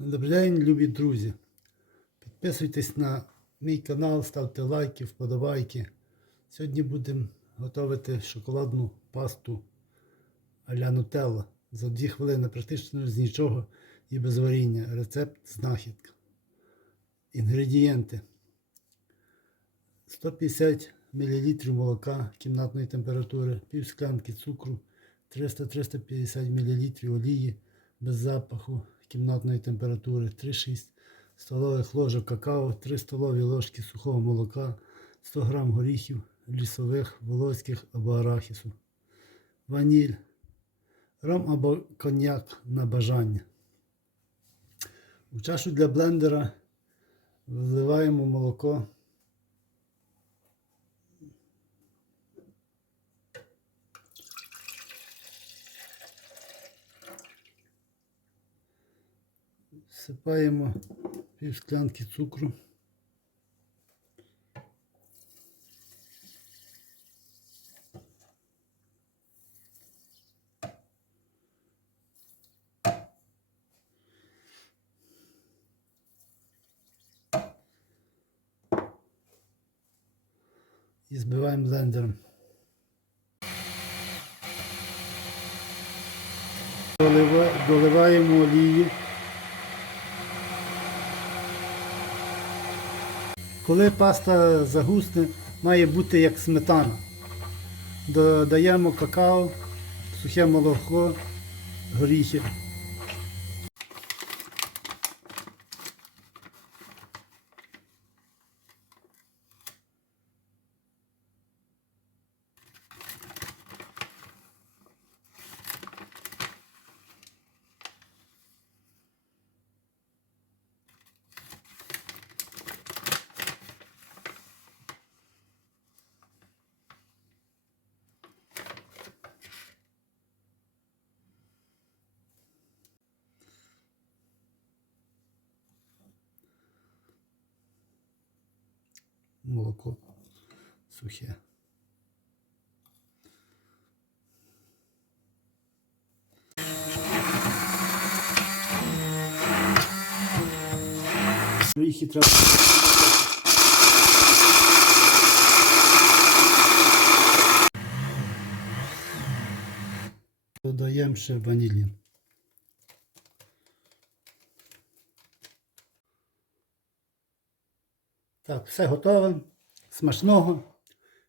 Добрий день, любі друзі. Підписуйтесь на мій канал, ставте лайки, вподобайки. Сьогодні будемо готувати шоколадну пасту а-ля Нутелла. За 2 хвилини практично з нічого і без варіння. Рецепт знахідка. Інгредієнти. 150 мл молока кімнатної температури, пів склянки цукру, 300-350 мл олії без запаху кімнатної температури, 3-6 столових ложок какао, 3 столові ложки сухого молока, 100 г горіхів лісових, волоських або арахісу, ваніль, ром або коньяк на бажання. У чашу для блендера вливаємо молоко. Всипаємо пів склянки цукру. І збиваємо блендером. Долива- Доливаємо олію. Коли паста загусне, має бути як сметана. Додаємо какао, сухе молоко, горіхи. Молоко сухе. Горіхи треба. Додаємо ще ванілін. Так, все готове. Смачного.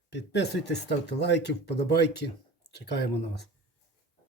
Підписуйтесь, ставте лайки, вподобайки. Чекаємо на вас.